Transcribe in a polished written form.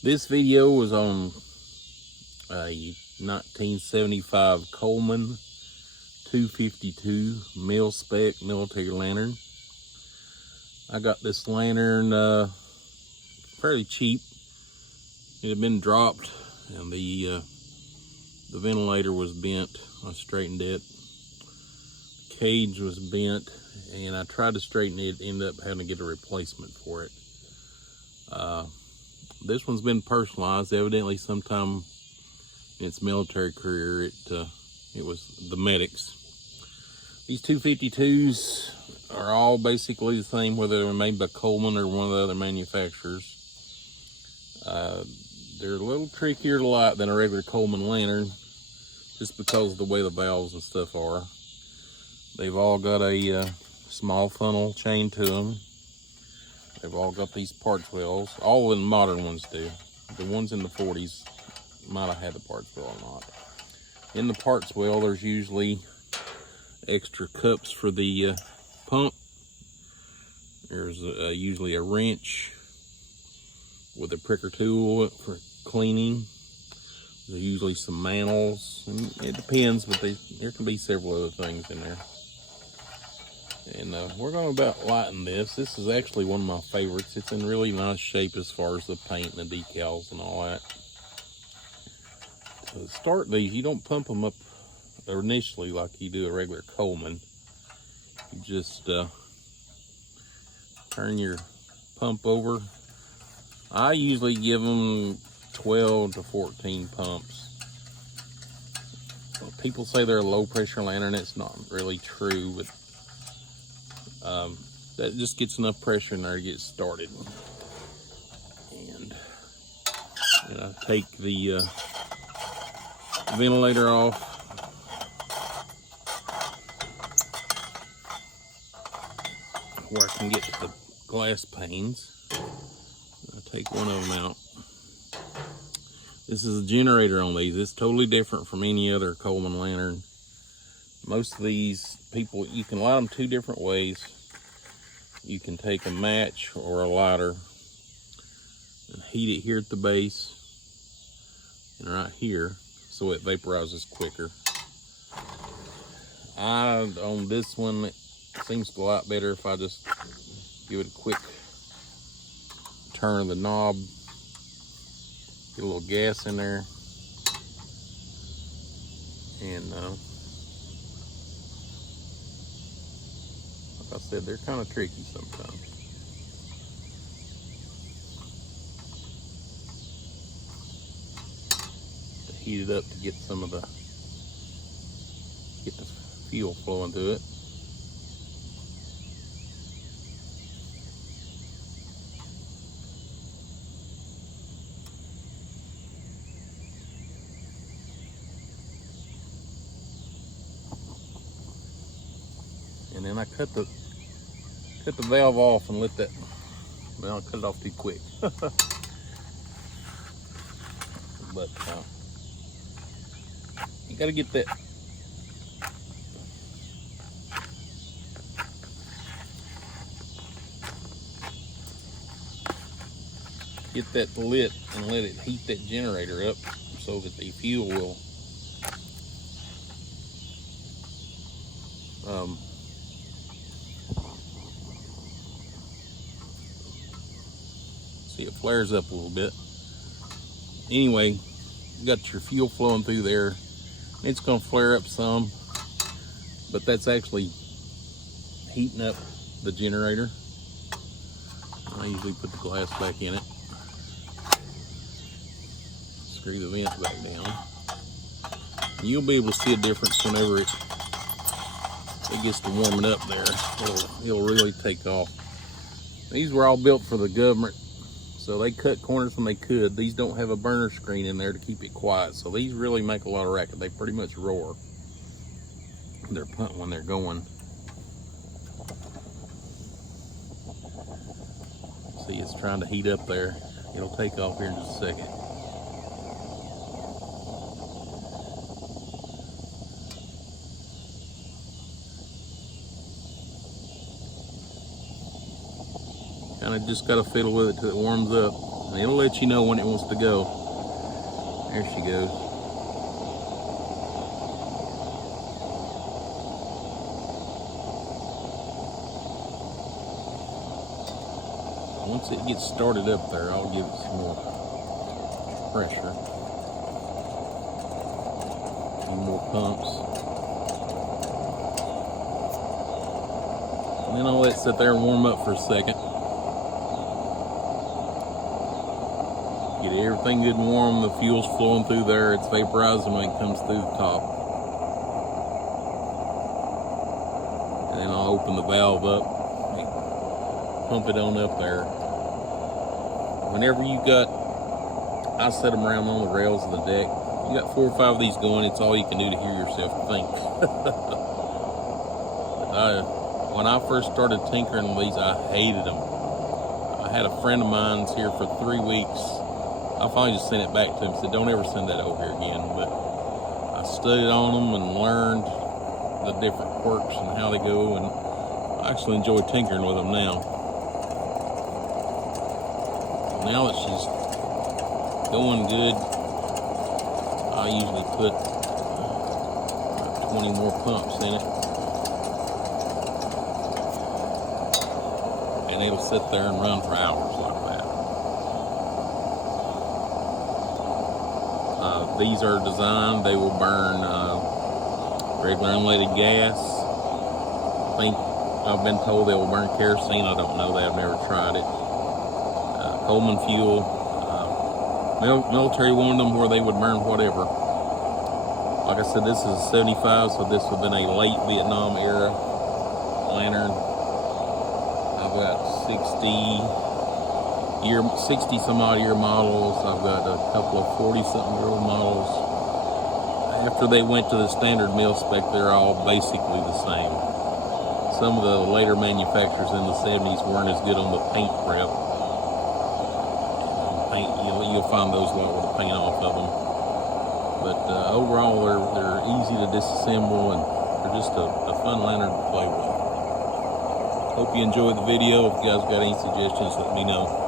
This video was on a 1975 Coleman 252 Milspec military lantern. I got this lantern fairly cheap. It had been dropped and the ventilator was bent. I straightened it. The cage was bent and I tried to straighten it, ended up having to get a replacement for it. This one's been personalized. Evidently sometime in its military career it was the medics. These 252s are all basically the same, whether they were made by Coleman or one of the other manufacturers. They're a little trickier to light than a regular Coleman lantern, just because of the way the valves and stuff are. They've all got a small funnel chain to them. They've all got these parts wells. All of the modern ones do. The ones in the 40s might have had the parts well or not. In the parts well, there's usually extra cups for the pump. There's usually a wrench with a pricker tool for cleaning. There's usually some mantles. And it depends, but there can be several other things in there. And we're going to about lighten this. This is actually one of my favorites. It's in really nice shape as far as the paint and the decals and all that. To start these, you don't pump them up initially like you do a regular Coleman. You just turn your pump over. I usually give them 12 to 14 pumps. People say they're a low pressure lantern. It's not really true, but that just gets enough pressure in there to get started. And I take the ventilator off. Where I can get to the glass panes. I take one of them out. This is a generator on these. It's totally different from any other Coleman lantern. Most of these people, you can light them two different ways. You can take a match or a lighter and heat it here at the base and right here so it vaporizes quicker. On this one, it seems to light better if I just give it a quick turn of the knob, get a little gas in there, and like I said, they're kind of tricky sometimes. To heat it up to get some of the fuel flowing through it. And then I cut the valve off and let that, well, I cut it off too quick. But you gotta get that lit and let it heat that generator up so that the fuel will see, it flares up a little bit. Anyway, you got your fuel flowing through there. It's going to flare up some, but that's actually heating up the generator. I usually put the glass back in it. Screw the vent back down. You'll be able to see a difference whenever it gets to warming up there. It'll really take off. These were all built for the government, so they cut corners when they could. These don't have a burner screen in there to keep it quiet, so these really make a lot of racket. They pretty much roar. They're pumping when they're going. See, it's trying to heat up there. It'll take off here in just a second. Kind of just got to fiddle with it till it warms up. It'll let you know when it wants to go. There she goes. Once it gets started up there, I'll give it some more pressure. A few more pumps. And then I'll let it sit there and warm up for a second. Get everything good and warm. The fuel's flowing through there. It's vaporizing when it comes through the top. And then I'll open the valve up. Pump it on up there. Whenever you got, I set them around on the rails of the deck. You got 4 or 5 of these going, it's all you can do to hear yourself think. When I first started tinkering with these, I hated them. I had a friend of mine's here for 3 weeks. I finally just sent it back to him, said, don't ever send that over here again. But I studied on them and learned the different quirks and how they go, and I actually enjoy tinkering with them now. Now that she's going good, I usually put 20 more pumps in it. And it'll sit there and run for hours like that. These are designed, they will burn regular unleaded gas. I think I've been told they will burn kerosene. I don't know, I've never tried it. Coleman fuel. Military wanted them where they would burn whatever. Like I said, this is a 75, so this would have been a late Vietnam era lantern. I've got 60 some odd year models. I've got a couple of 40 something year old models. After they went to the standard Milspec, they're all basically the same. Some of the later manufacturers in the 70s weren't as good on the paint prep. You'll find those a lot with the paint off of them. But overall, they're easy to disassemble, and they're just a fun lantern to play with. Hope you enjoyed the video. If you guys got any suggestions, let me know.